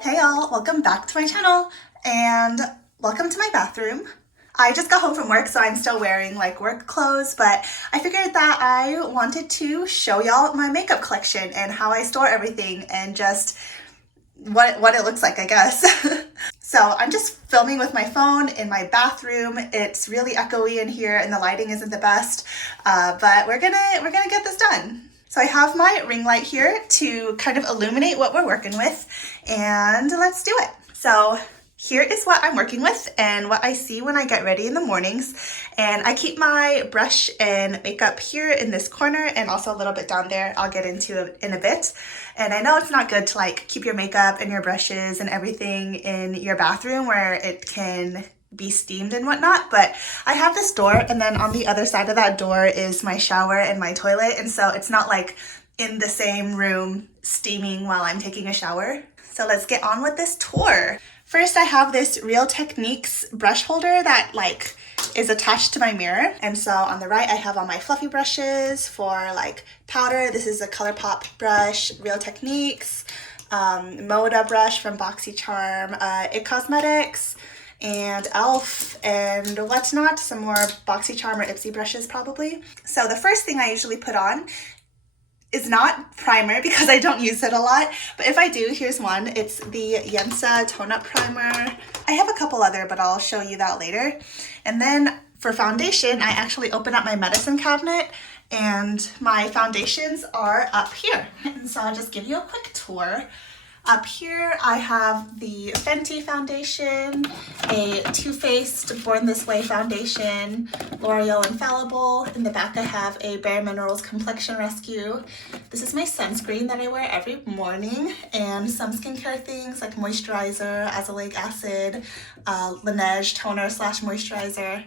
Hey y'all, welcome back to my channel and welcome to my bathroom. I just got home from work, so I'm still wearing like work clothes, but I figured that I wanted to show y'all my makeup collection and how I store everything and just what it looks like, I guess. So I'm just filming with my phone in my bathroom. It's really echoey in here and the lighting isn't the best, but we're gonna get this done. So I have my ring light here to kind of illuminate what we're working with, and let's do it. So here is what I'm working with and what I see when I get ready in the mornings. And I keep my brush and makeup here in this corner and also a little bit down there. I'll get into it in a bit. And I know it's not good to like keep your makeup and your brushes and everything in your bathroom where it can be steamed and whatnot, but I have this door, and then on the other side of that door is my shower and my toilet, and so it's not like in the same room steaming while I'm taking a shower. So let's get on with this tour. First, I have this Real Techniques brush holder that like is attached to my mirror. And so on the right, I have all my fluffy brushes for like powder. This is a Countertop brush, Real Techniques, Moda brush from BoxyCharm, It Cosmetics, and e.l.f. and whatnot, some more BoxyCharm or Ipsy brushes probably. So the first thing I usually put on is not primer because I don't use it a lot, but if I do, here's one. It's the Yensa Tone Up Primer. I have a couple other, but I'll show you that later. And then for foundation, I actually open up my medicine cabinet and my foundations are up here. And so I'll just give you a quick tour. Up here, I have the Fenty foundation, a Too Faced Born This Way foundation, L'Oreal Infallible. In the back, I have a Bare Minerals Complexion Rescue. This is my sunscreen that I wear every morning, and some skincare things like moisturizer, azelaic acid, Laneige toner slash moisturizer.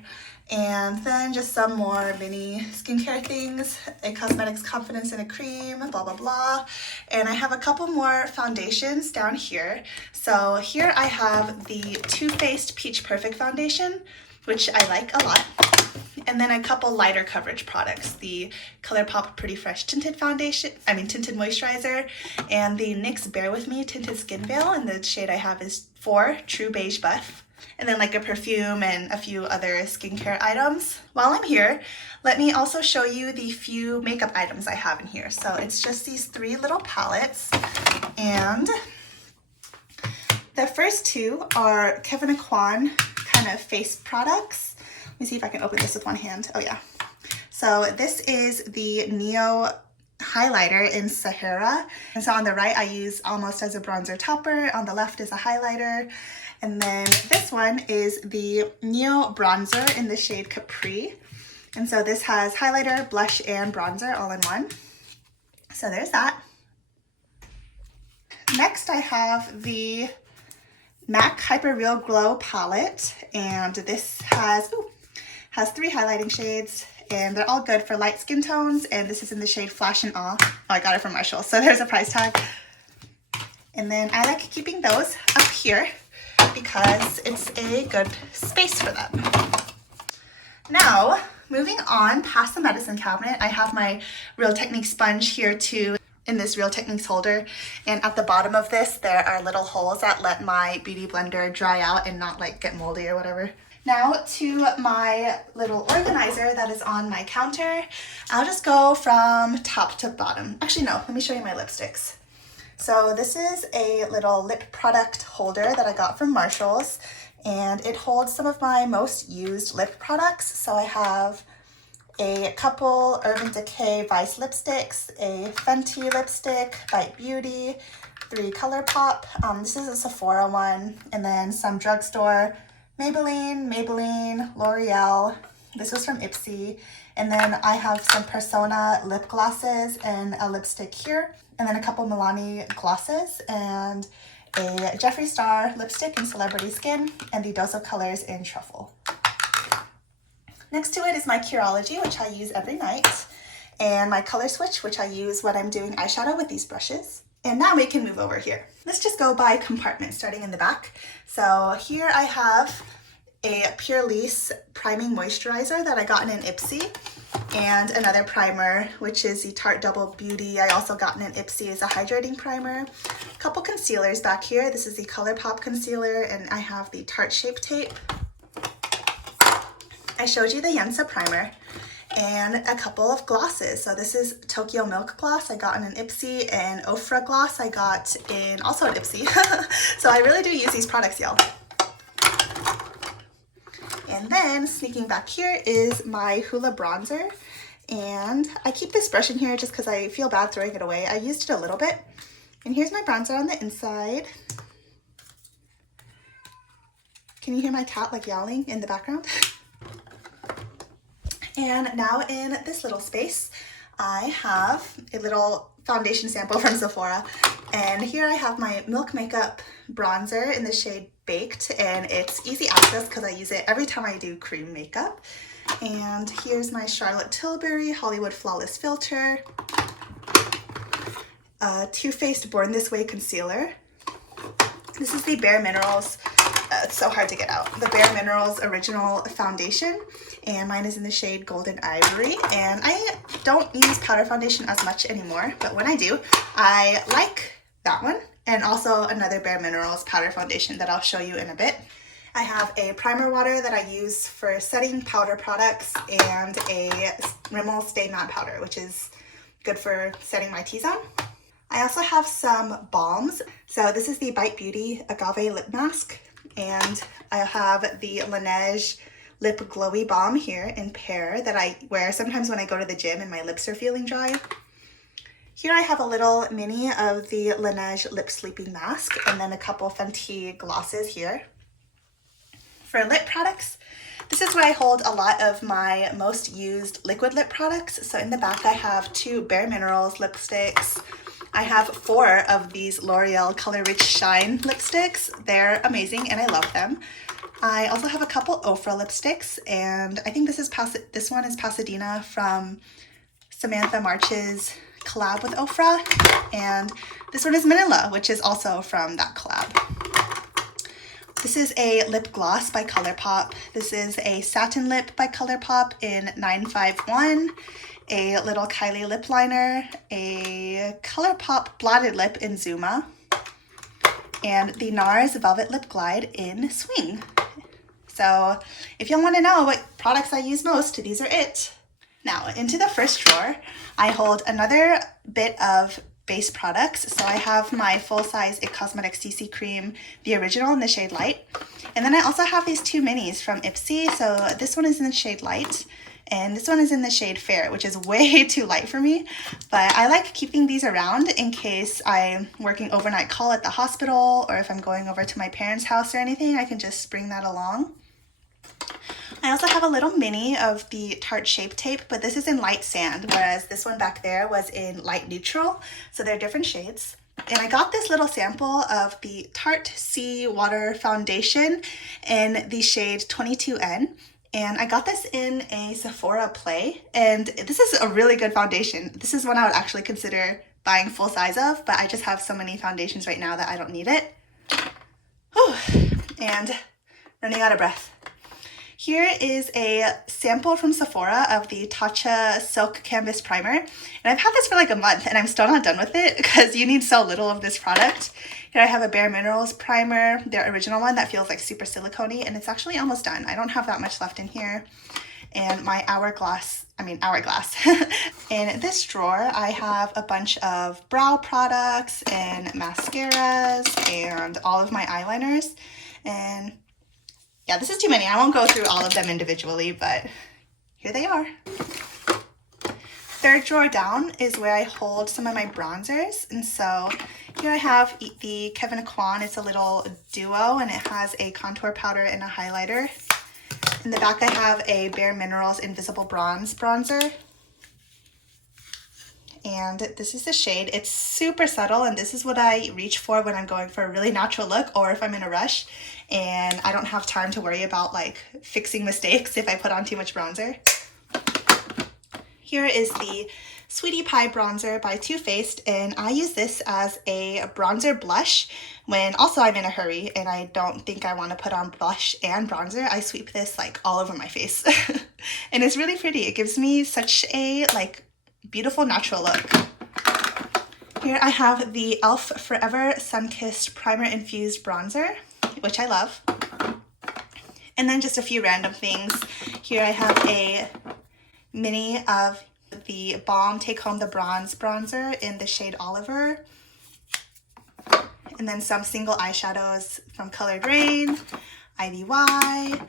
And then just some more mini skincare things, a cosmetics confidence in a cream, blah, blah, blah. And I have a couple more foundations down here. So here I have the Too Faced Peach Perfect foundation, which I like a lot. And then a couple lighter coverage products, the ColourPop Pretty Fresh tinted tinted moisturizer, and the NYX Bear With Me tinted skin veil, and the shade I have is 4 True Beige Buff. And then like a perfume and a few other skincare items. While I'm here, let me also show you the few makeup items I have in here. So it's just these 3 little palettes, and the first 2 are Kevyn Aucoin kind of face products. Let me see if I can open this with one hand. Oh yeah. So this is the Neo highlighter in Sahara. And so on the right, I use almost as a bronzer topper. On the left is a highlighter. And then this one is the Neo bronzer in the shade Capri. And so this has highlighter, blush, and bronzer all in one. So there's that. Next, I have the MAC Hyper Real Glow palette. And this has 3 highlighting shades. And they're all good for light skin tones. And this is in the shade Flash and Awe. Oh, I got it from Marshall. So there's a price tag. And then I like keeping those up here because it's a good space for them. Now, moving on past the medicine cabinet, I have my Real Techniques sponge here too in this Real Techniques holder. And at the bottom of this, there are little holes that let my beauty blender dry out and not like get moldy or whatever. Now to my little organizer that is on my counter. I'll just go from top to bottom. Actually, no, let me show you my lipsticks. So this is a little lip product holder that I got from Marshall's, and it holds some of my most used lip products. So I have a couple Urban Decay Vice lipsticks, a Fenty lipstick, Bite Beauty, 3 ColourPop. This is a Sephora one, and then some drugstore, Maybelline, L'Oreal. This was from Ipsy. And then I have some Persona lip glosses and a lipstick here. And then a couple Milani glosses and a Jeffree Star lipstick in Celebrity Skin and the Dose of Colors in Truffle. Next to it is my Curology, which I use every night, and my Color Switch, which I use when I'm doing eyeshadow with these brushes. And now we can move over here. Let's just go by compartment, starting in the back. So here I have a Pure Lease Priming Moisturizer that I got in an Ipsy. and another primer, which is the Tarte Double Beauty. I also got in an Ipsy as a hydrating primer. A couple concealers back here. This is the ColourPop concealer, and I have the Tarte Shape Tape. I showed you the Yensa primer and a couple of glosses. So this is Tokyo Milk Gloss I got in an Ipsy, and Ofra Gloss I got in also an Ipsy. So I really do use these products, y'all. And then sneaking back here is my Hoola bronzer. And I keep this brush in here just because I feel bad throwing it away. I used it a little bit. And here's my bronzer on the inside. Can you hear my cat like yowling in the background? And now in this little space, I have a little foundation sample from Sephora. And here I have my Milk Makeup bronzer in the shade Baked, and it's easy access because I use it every time I do cream makeup. And here's my Charlotte Tilbury Hollywood Flawless Filter, Too Faced Born This Way concealer. This is the Bare Minerals, it's so hard to get out, the Bare Minerals Original Foundation, and mine is in the shade Golden Ivory. And I don't use powder foundation as much anymore, but when I do, I like that one, and also another Bare Minerals powder foundation that I'll show you in a bit. I have a primer water that I use for setting powder products, and a Rimmel Stay Matte powder, which is good for setting my T-zone. I also have some balms. So this is the Bite Beauty Agave Lip Mask, and I have the Laneige Lip Glowy Balm here in Pear that I wear sometimes when I go to the gym and my lips are feeling dry. Here I have a little mini of the Laneige Lip Sleeping Mask, and then a couple Fenty glosses here. For lip products, this is where I hold a lot of my most used liquid lip products. So in the back I have 2 Bare Minerals lipsticks. I have 4 of these L'Oreal Color Rich Shine lipsticks. They're amazing and I love them. I also have a couple Ofra lipsticks, and I think this one is Pasadena from Samantha March's collab with Ofra, and this one is Manila, which is also from that collab. This is a lip gloss by ColourPop. This is a satin lip by ColourPop in 951, a little Kylie lip liner, a ColourPop blotted lip in Zuma, and the NARS Velvet Lip Glide in Swing. So if y'all want to know what products I use most, these are it. Now into the first drawer, I hold another bit of base products. So I have my full-size IT Cosmetics CC Cream, the original in the shade Light. And then I also have these 2 minis from Ipsy. So this one is in the shade Light, and this one is in the shade Fair, which is way too light for me. But I like keeping these around in case I'm working overnight call at the hospital, or if I'm going over to my parents' house or anything, I can just bring that along. I also have a little mini of the Tarte Shape Tape, but this is in light sand, whereas this one back there was in light neutral. So they're different shades. And I got this little sample of the Tarte Sea Water Foundation in the shade 22N. And I got this in a Sephora Play, and this is a really good foundation. This is one I would actually consider buying full size of, but I just have so many foundations right now that I don't need it. Whew. And running out of breath. Here is a sample from Sephora of the Tatcha Silk Canvas Primer. And I've had this for like a month and I'm still not done with it because you need so little of this product. Here I have a Bare Minerals primer, their original one that feels like super silicone-y, and it's actually almost done. I don't have that much left in here. And my hourglass. In this drawer, I have a bunch of brow products and mascaras and all of my eyeliners. And yeah, this is too many. I won't go through all of them individually, but here they are. Third drawer down is where I hold some of my bronzers. And so here I have the Kevyn Aucoin. It's a little duo, and it has a contour powder and a highlighter. In the back, I have a Bare Minerals Invisible Bronze bronzer. And this is the shade. It's super subtle, and this is what I reach for when I'm going for a really natural look, or if I'm in a rush and I don't have time to worry about like fixing mistakes if I put on too much bronzer. Here is the Sweetie Pie bronzer by Too Faced, and I use this as a bronzer blush when also I'm in a hurry and I don't think I want to put on blush and bronzer. I sweep this like all over my face. And it's really pretty. It gives me such a like beautiful natural look. Here I have the e.l.f. Forever Sun-Kissed Primer Infused Bronzer, which I love. And then just a few random things. Here I have a mini of the Balm Take Home the Bronze bronzer in the shade Oliver. And then some single eyeshadows from Colored Rain, IVY,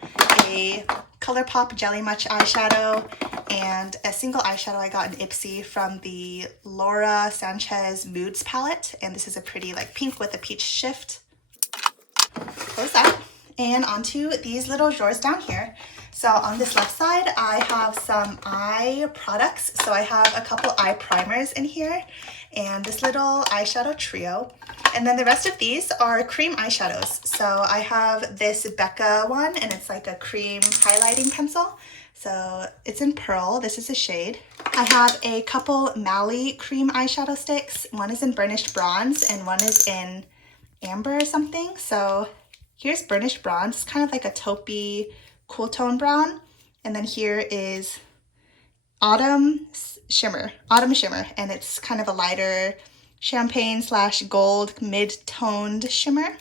a ColourPop Jelly Much eyeshadow, and a single eyeshadow I got in Ipsy from the Laura Sanchez Moods palette. And this is a pretty like pink with a peach shift. Close that. And onto these little drawers down here. So on this left side, I have some eye products. So I have a couple eye primers in here and this little eyeshadow trio. And then the rest of these are cream eyeshadows. So I have this Becca one and it's like a cream highlighting pencil. So it's in Pearl. This is a shade. I have a couple Mally cream eyeshadow sticks. One is in Burnished Bronze and one is in Amber or something. So here's Burnished Bronze. It's kind of like a taupey, cool tone brown. And then here is Autumn Shimmer, and it's kind of a lighter champagne / gold mid-toned shimmer.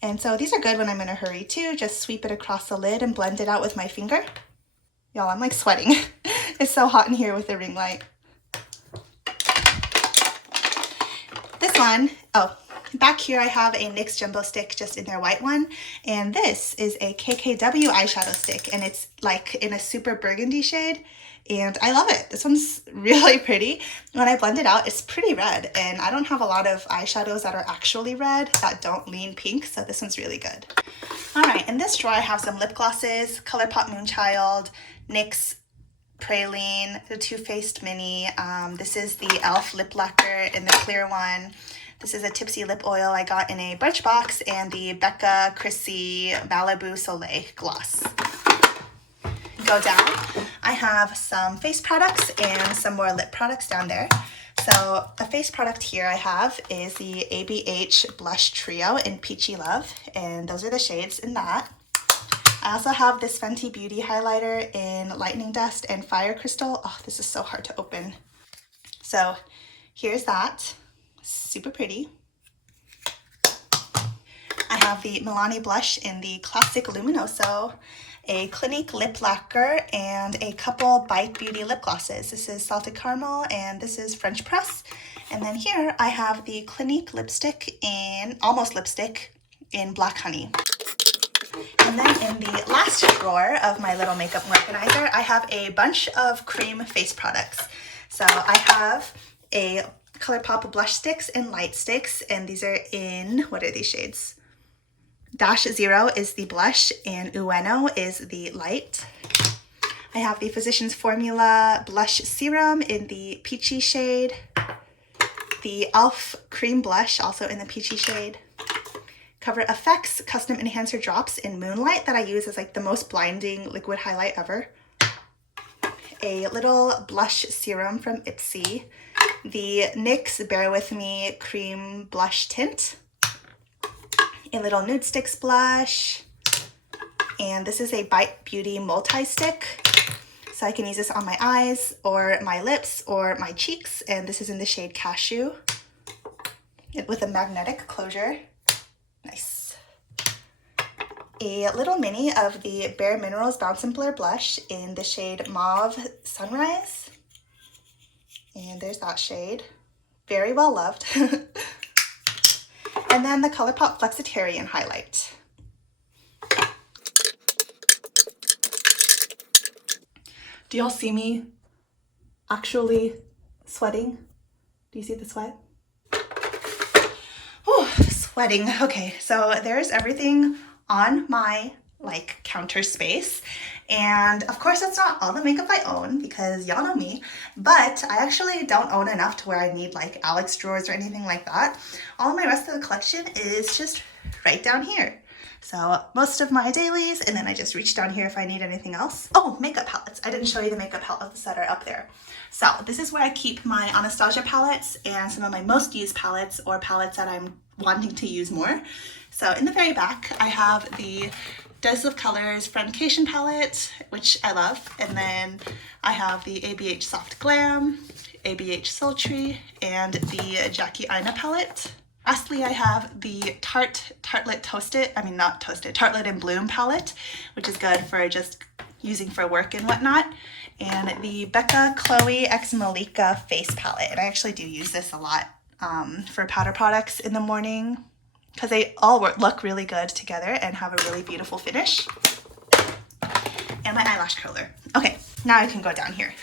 And so these are good when I'm in a hurry too. Just sweep it across the lid and blend it out with my finger. Y'all, I'm like sweating. It's so hot in here with the ring light. This one, oh, back here I have a NYX Jumbo stick just in their white one. And this is a KKW eyeshadow stick and it's like in a super burgundy shade. And I love it. This one's really pretty. When I blend it out, it's pretty red. And I don't have a lot of eyeshadows that are actually red that don't lean pink. So this one's really good. All right, in this drawer I have some lip glosses, ColourPop Moonchild, NYX Praline, the Too Faced Mini. This is the e.l.f. lip lacquer in the clear one. This is a Tipsy lip oil I got in a Birchbox, and the Becca Chrissy Malibu Soleil gloss. Go down, I have some face products and some more lip products down there. So a face product here I have is the ABH Blush Trio in Peachy Love, and those are the shades in that. I also have this Fenty Beauty highlighter in Lightning Dust and Fire Crystal. Oh, this is so hard to open. So here's that, super pretty. I have the Milani blush in the Classic Luminoso, a Clinique lip lacquer, and a couple Bite Beauty lip glosses. This is Salted Caramel and this is French Press. And then here I have the Clinique lipstick in Almost Lipstick in Black Honey. And then in the last drawer of my little makeup organizer, I have a bunch of cream face products. So I have a ColourPop blush sticks and light sticks, and these are in, what are these shades? Dash Zero is the blush and Ueno is the light. I have the Physicians Formula blush serum in the peachy shade. The e.l.f. cream blush also in the peachy shade. Cover FX custom enhancer drops in Moonlight that I use as like the most blinding liquid highlight ever. A little blush serum from Ipsy. The NYX Bear With Me cream blush tint. A little nude sticks blush, and this is a Bite Beauty multi-stick, so I can use this on my eyes or my lips or my cheeks, and this is in the shade Cashew with a magnetic closure. Nice. A little mini of the Bare Minerals Bounce and Blur blush in the shade Mauve Sunrise, and there's that shade, very well loved. And then the ColourPop Flexitarian highlight. Do y'all see me actually sweating? Do you see the sweat? Whew, sweating. Okay, so there's everything on my like counter space. And of course that's not all the makeup I own because y'all know me, but I actually don't own enough to where I need like Alex drawers or anything like that. All of my rest of the collection is just right down here. So most of my dailies, and then I just reach down here if I need anything else. Oh, makeup palettes. I didn't show you the makeup palettes that are up there. So this is where I keep my Anastasia palettes and some of my most used palettes or palettes that I'm wanting to use more. So in the very back, I have the Dose of Colors Friendcation palette, which I love. And then I have the ABH Soft Glam, ABH Sultry, and the Jackie Aina palette. Lastly, I have the Tartelette Tartelette in Bloom palette, which is good for just using for work and whatnot. And the Becca Chloe X Malika face palette. And I actually do use this a lot for powder products in the morning, because they all look really good together and have a really beautiful finish. And my eyelash curler. Okay, now I can go down here.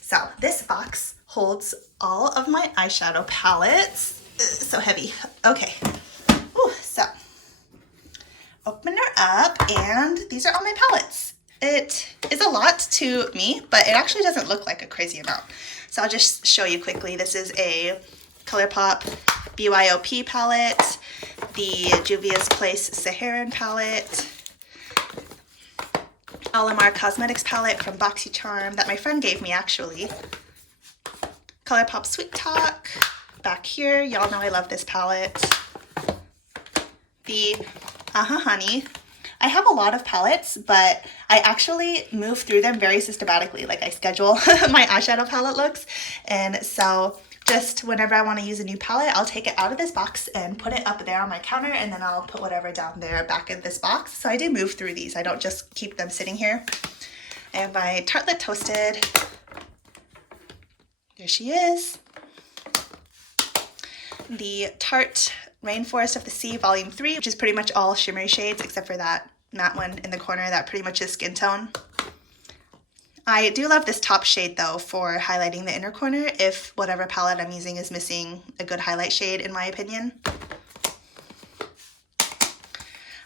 So this box holds all of my eyeshadow palettes. So heavy. Okay. Ooh, so open her up, and these are all my palettes. It is a lot to me, but it actually doesn't look like a crazy amount. So I'll just show you quickly. This is a ColourPop BYOP palette, the Juvia's Place Saharan palette, Alamar Cosmetics palette from BoxyCharm that my friend gave me actually, ColourPop Sweet Talk, back here, y'all know I love this palette, the Honey. I have a lot of palettes, but I actually move through them very systematically. Like I schedule my eyeshadow palette looks, and so just whenever I want to use a new palette, I'll take it out of this box and put it up there on my counter, and then I'll put whatever down there back in this box. So I do move through these. I don't just keep them sitting here. I have my Tartelette Toasted. There she is. The Tarte Rainforest of the Sea Volume 3, which is pretty much all shimmery shades except for that matte one in the corner that pretty much is skin tone. I do love this top shade though for highlighting the inner corner if whatever palette I'm using is missing a good highlight shade in my opinion.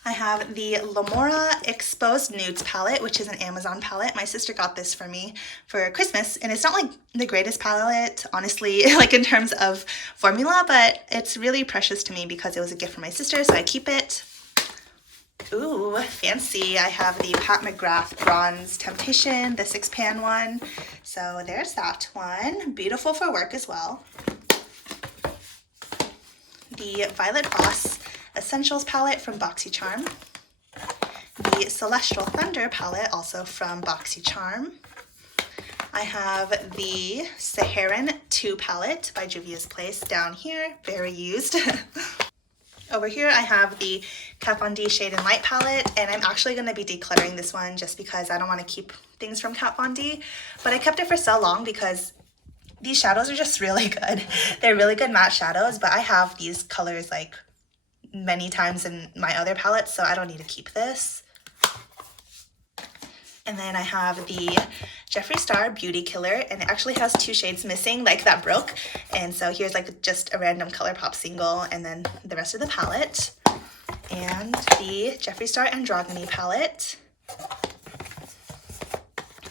I have the Lamora Exposed Nudes palette, which is an Amazon palette. My sister got this for me for Christmas, and it's not like the greatest palette, honestly, like in terms of formula, but it's really precious to me because it was a gift from my sister, so I keep it. Ooh, fancy. I have the Pat McGrath Bronze Temptation, the 6-pan one. So there's that one. Beautiful for work as well. The Violet Voss Essentials palette from BoxyCharm. The Celestial Thunder palette, also from BoxyCharm. I have the Saharan 2 palette by Juvia's Place down here, very used. Over here I have the Kat Von D Shade and Light palette, and I'm actually going to be decluttering this one just because I don't want to keep things from Kat Von D, but I kept it for so long because these shadows are just really good. They're really good matte shadows, but I have these colors like many times in my other palettes, so I don't need to keep this. And then I have the Jeffree Star Beauty Killer, and it actually has 2 shades missing, like that broke. And so here's like just a random ColourPop single, and then the rest of the palette. And the Jeffree Star Androgyny palette.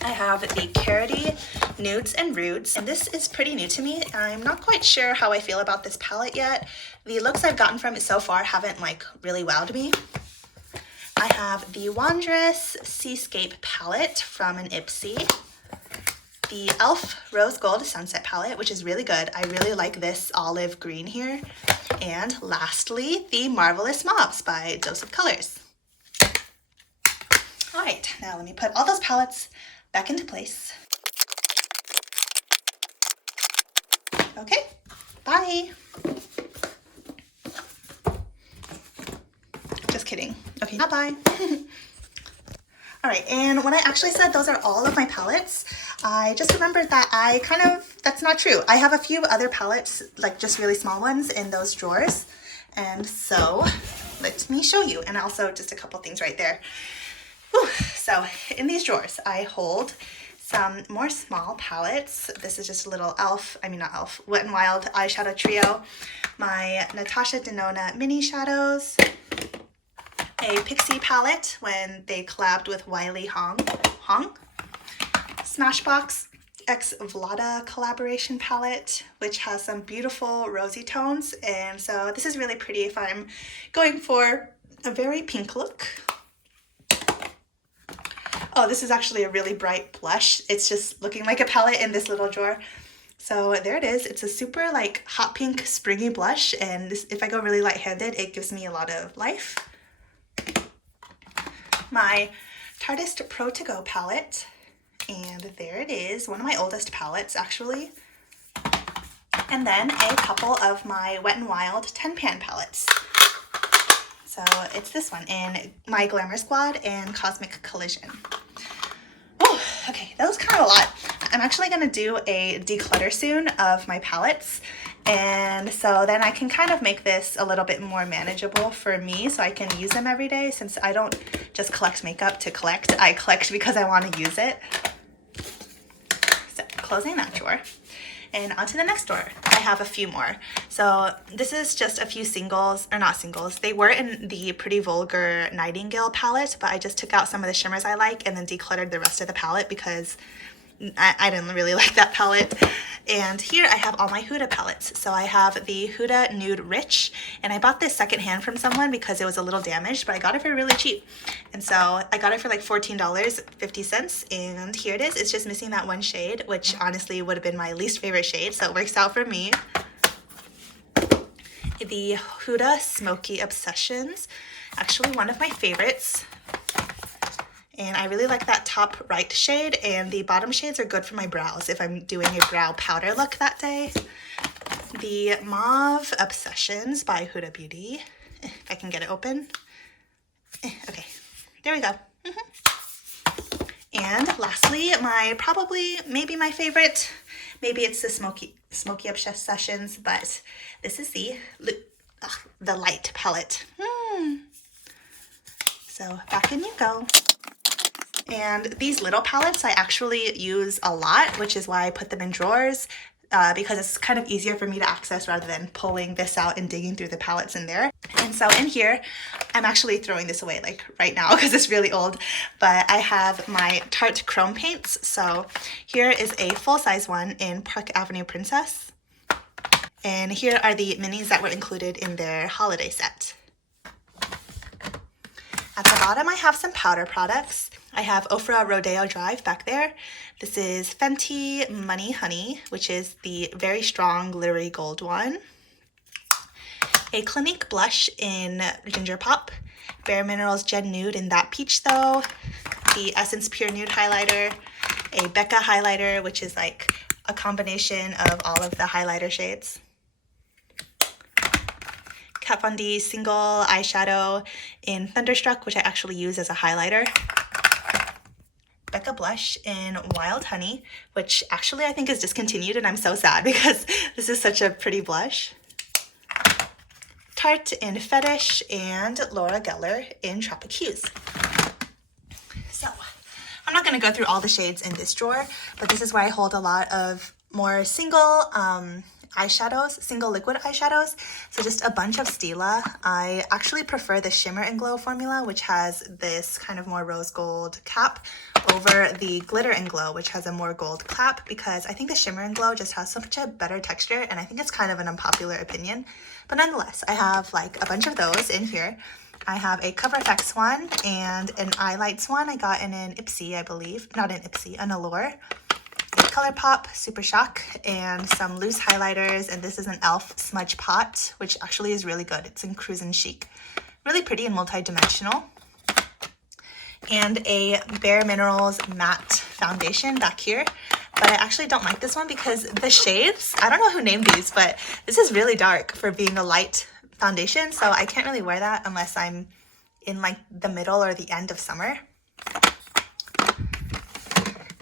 I have the Carity Nudes and Rudes, and this is pretty new to me. I'm not quite sure how I feel about this palette yet. The looks I've gotten from it so far haven't like really wowed me. I have the Wondrous Seascape palette from an Ipsy. The e.l.f. Rose Gold Sunset palette, which is really good. I really like this olive green here. And lastly, the Marvelous Mobs by Dose of Colors. All right, now let me put all those palettes back into place. Okay, bye. Just kidding. Okay, bye. All right, and when I actually said those are all of my palettes, I just remembered that that's not true. I have a few other palettes, like just really small ones in those drawers. And so let me show you. And also just a couple things right there. Whew. So in these drawers, I hold some more small palettes. This is just a little Wet n Wild eyeshadow trio. My Natasha Denona mini shadows. A Pixie palette when they collabed with Wiley Hong. Smashbox X Vlada collaboration palette, which has some beautiful rosy tones. And so this is really pretty if I'm going for a very pink look. Oh, this is actually a really bright blush. It's just looking like a palette in this little drawer. So there it is. It's a super like hot pink springy blush, and if I go really light-handed, it gives me a lot of life. my Tartist Pro To Go palette, and there it is, one of my oldest palettes actually. And then a couple of my Wet n Wild 10 pan palettes. So it's this one in my Glamour Squad and Cosmic Collision. Oh, okay, that was kind of a lot. I'm actually gonna do a declutter soon of my palettes, and so then I can kind of make this a little bit more manageable for me so I can use them every day, since I don't just collect makeup to collect. I collect because I want to use it. So closing that drawer. And onto the next drawer. I have a few more. So this is just a few singles, or not singles. They were in the Pretty Vulgar Nightingale palette, but I just took out some of the shimmers I like and then decluttered the rest of the palette because I didn't really like that palette. And here I have all my Huda palettes. So I have the Huda Nude Rich, and I bought this secondhand from someone because it was a little damaged, but I got it for really cheap. And so I got it for like $14.50, and here it is. It's just missing that one shade, which honestly would have been my least favorite shade, so it works out for me. The Huda Smoky Obsessions, actually one of my favorites. And I really like that top right shade, and the bottom shades are good for my brows if I'm doing a brow powder look that day. The Mauve Obsessions by Huda Beauty, if I can get it open. Okay, there we go. And lastly, maybe my favorite, maybe it's the Smoky Obsessions, but this is the Light palette. So back in you go. And these little palettes I actually use a lot, which is why I put them in drawers, because it's kind of easier for me to access rather than pulling this out and digging through the palettes in there. And so in here, I'm actually throwing this away like right now because it's really old, but I have my Tarte Chrome paints. So here is a full-size one in Park Avenue Princess. And here are the minis that were included in their holiday set. At the bottom, I have some powder products. I have Ofra Rodeo Drive back there. This is Fenty Money Honey, which is the very strong glittery gold one. A Clinique blush in Ginger Pop. Bare Minerals Gen Nude in that peach though. The Essence Pure Nude highlighter. A Becca highlighter, which is like a combination of all of the highlighter shades. Kat Von D single eyeshadow in Thunderstruck, which I actually use as a highlighter. Becca blush in Wild Honey, which actually I think is discontinued, and I'm so sad because this is such a pretty blush. Tarte in Fetish, and Laura Geller in Tropic Hues. So I'm not going to go through all the shades in this drawer, but this is where I hold a lot of more single eyeshadows, single liquid eyeshadows. So just a bunch of Stila. I actually prefer the Shimmer and Glow formula, which has this kind of more rose gold cap, over the Glitter and Glow, which has a more gold cap, because I think the Shimmer and Glow just has such a better texture, and I think it's kind of an unpopular opinion. But nonetheless, I have like a bunch of those in here. I have a Cover FX one and an Eyelights one I got in an Ipsy, I believe. Not an Ipsy, an Allure. ColourPop Super Shock, and some loose highlighters, and this is an e.l.f. smudge pot, which actually is really good. It's in Cruisin' Chic. Really pretty and multi-dimensional. And a Bare Minerals matte foundation back here, but I actually don't like this one because the shades, I don't know who named these, but this is really dark for being a light foundation, so I can't really wear that unless I'm in like the middle or the end of summer.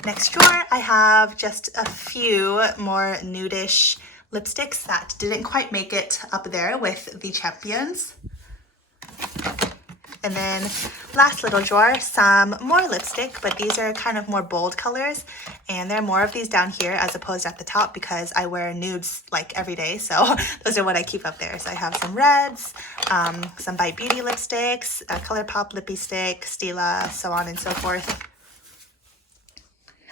Next drawer, I have just a few more nudish lipsticks that didn't quite make it up there with the champions. And then last little drawer, some more lipstick, but these are kind of more bold colors, and there are more of these down here as opposed at the top because I wear nudes like every day, so those are what I keep up there. So I have some reds, some Bite Beauty lipsticks, ColourPop Lippy Stick, Stila, so on and so forth.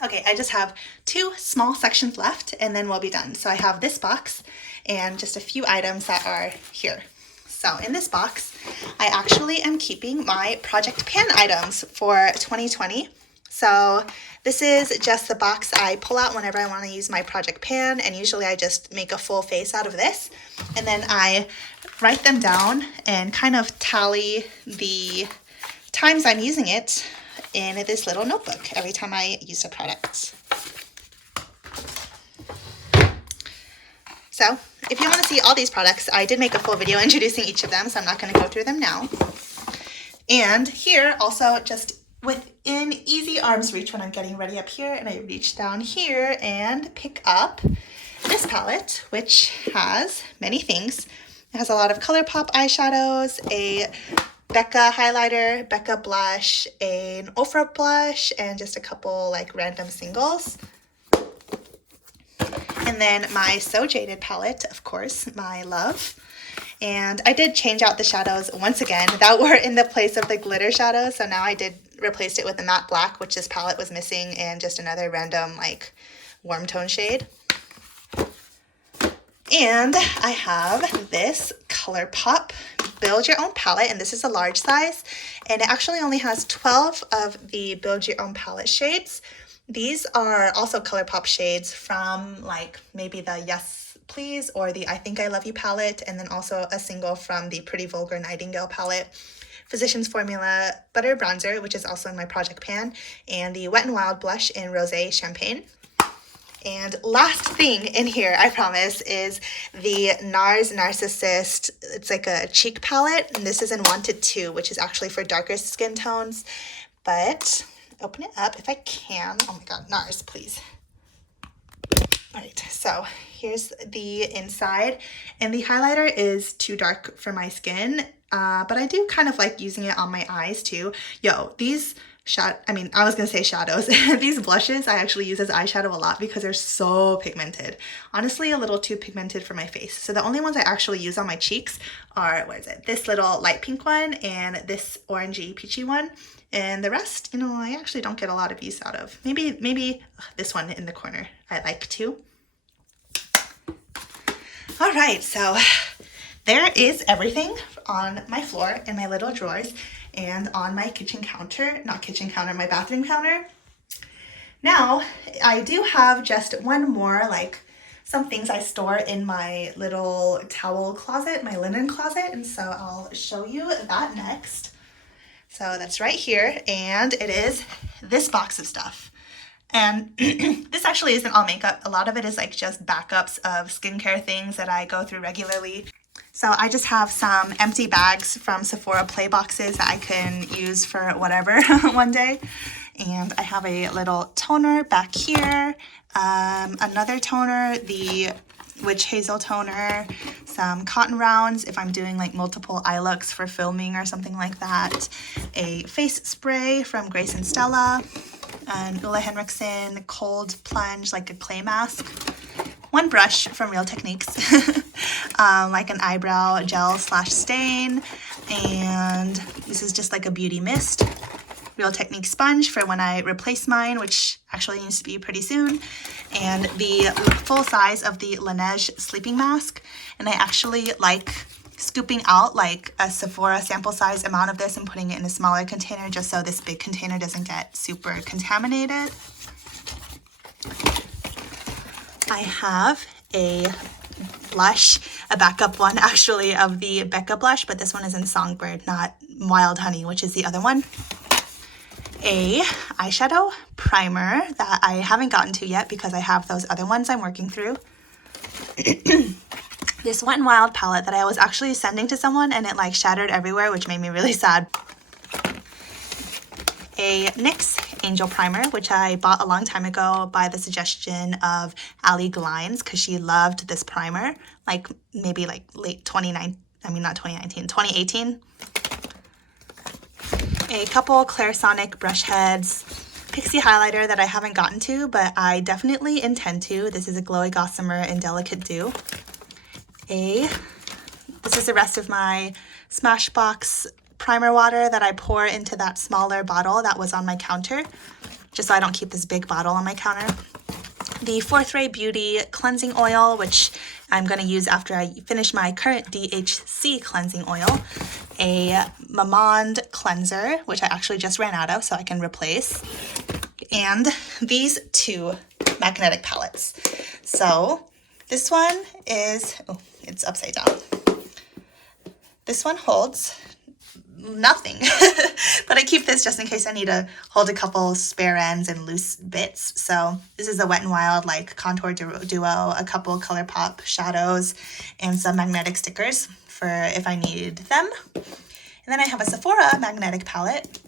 Okay, I just have 2 small sections left and then we'll be done. So I have this box and just a few items that are here. So in this box, I actually am keeping my Project Pan items for 2020. So this is just the box I pull out whenever I want to use my Project Pan, and usually I just make a full face out of this, and then I write them down and kind of tally the times I'm using it in this little notebook every time I use a product. So if you want to see all these products, I did make a full video introducing each of them, so I'm not going to go through them now. And here also, just within easy arm's reach when I'm getting ready up here, and I reach down here and pick up this palette, which has many things. It has a lot of Countertop eyeshadows, a Becca highlighter, Becca blush, an Ofra blush, and just a couple like random singles. And then my So Jaded palette, of course, my love. And I did change out the shadows once again that were in the place of the glitter shadows. So now I did replace it with a matte black, which this palette was missing, and just another random like warm tone shade. And I have this ColourPop Build Your Own palette, and this is a large size, and it actually only has 12 of the Build Your Own palette shades. These are also ColourPop shades from like maybe the Yes Please or the I Think I Love You palette, and then also a single from the Pretty Vulgar Nightingale palette, Physicians Formula Butter Bronzer, which is also in my project pan, and the Wet n Wild blush in Rosé Champagne. And last thing in here, I promise, is the NARS Narcissist. It's like a cheek palette, and this is in Wanted 2, which is actually for darker skin tones. But open it up if I can. Oh my god, NARS, please. All right, so here's the inside, and the highlighter is too dark for my skin, but I do kind of like using it on my eyes too. Yo, these I was gonna say shadows. These blushes I actually use as eyeshadow a lot because they're so pigmented. Honestly, a little too pigmented for my face. So the only ones I actually use on my cheeks are, what is it? This little light pink one and this orangey peachy one. And the rest, you know, I actually don't get a lot of use out of. Maybe this one in the corner I like too. All right, so there is everything on my floor in my little drawers and on my kitchen counter, my bathroom counter. Now, I do have just one more, like some things I store in my little towel closet, my linen closet, and so I'll show you that next. So that's right here, and it is this box of stuff. And this actually isn't all makeup. A lot of it is like just backups of skincare things that I go through regularly. So I just have some empty bags from Sephora Play boxes that I can use for whatever one day. And I have a little toner back here, another toner, the Witch Hazel toner, some cotton rounds if I'm doing like multiple eye looks for filming or something like that, a face spray from Grace and Stella, an Ulla Henriksen cold plunge, like a clay mask, one brush from Real Techniques, like an eyebrow gel / stain, and this is just like a beauty mist, Real Techniques sponge for when I replace mine, which actually needs to be pretty soon, and the full size of the Laneige sleeping mask. And I actually like scooping out like a Sephora sample size amount of this and putting it in a smaller container just so this big container doesn't get super contaminated. I have a blush, a backup one actually of the Becca blush, but this one is in Songbird, not Wild Honey, which is the other one. A eyeshadow primer that I haven't gotten to yet because I have those other ones I'm working through. This Wet n Wild palette that I was actually sending to someone and it like shattered everywhere, which made me really sad. A NYX Angel Primer, which I bought a long time ago by the suggestion of Ali Glines because she loved this primer, like maybe like late 2018. A couple Clarisonic brush heads, Pixie highlighter that I haven't gotten to, but I definitely intend to. This is a Glowy Gossamer in Delicate Dew. This is the rest of my Smashbox primer water that I pour into that smaller bottle that was on my counter, just so I don't keep this big bottle on my counter. The Fourth Ray Beauty cleansing oil, which I'm going to use after I finish my current DHC cleansing oil. A Mamond cleanser, which I actually just ran out of, so I can replace. And these two magnetic palettes. So this one is, oh, it's upside down. This one holds nothing. But I keep this just in case I need to hold a couple spare ends and loose bits. So this is a Wet n Wild like contour duo, a couple ColourPop shadows, and some magnetic stickers for if I need them. And then I have a Sephora magnetic palette.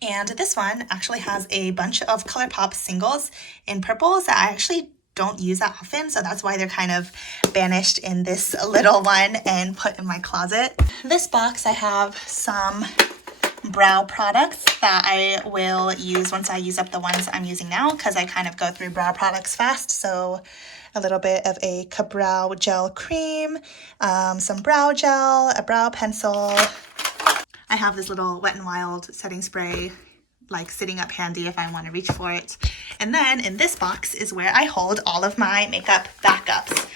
And this one actually has a bunch of ColourPop singles in purples that I actually don't use that often, so that's why they're kind of banished in this little one and put in my closet. This box I have some brow products that I will use once I use up the ones I'm using now, because I kind of go through brow products fast. So a little bit of a Brow gel cream, some brow gel, a brow pencil. I have this little Wet n Wild setting spray like sitting up handy if I want to reach for it. And then in this box is where I hold all of my makeup backups.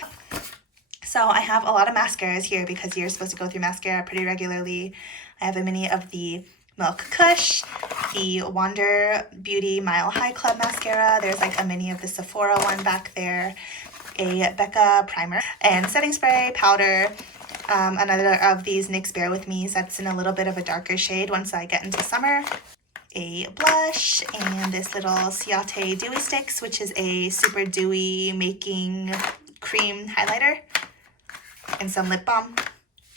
So I have a lot of mascaras here because you're supposed to go through mascara pretty regularly. I have a mini of the Milk Kush, the Wander Beauty Mile High Club mascara. There's like a mini of the Sephora one back there, a Becca primer, and setting spray, powder, another of these NYX Bear With Me's that's in a little bit of a darker shade once I get into summer, a blush, and this little Ciate Dewy Sticks, which is a super dewy making cream highlighter, and some lip balm.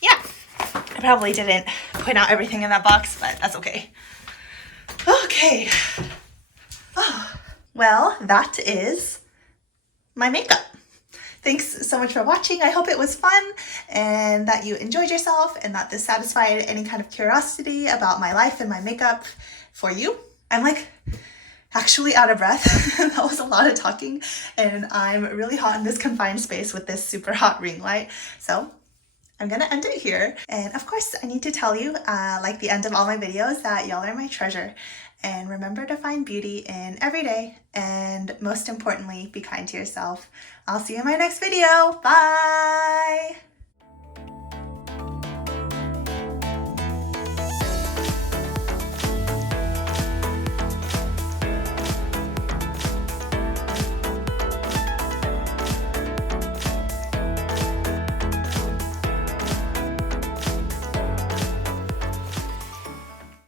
Yeah, I probably didn't point out everything in that box, but that's okay. Okay. Oh, well, that is my makeup. Thanks so much for watching. I hope it was fun and that you enjoyed yourself and that this satisfied any kind of curiosity about my life and my makeup for you. I'm like actually out of breath. That was a lot of talking, and I'm really hot in this confined space with this super hot ring light. So I'm gonna end it here. And of course, I need to tell you, like the end of all my videos, that y'all are my treasure. And remember to find beauty in every day. And most importantly, be kind to yourself. I'll see you in my next video. Bye!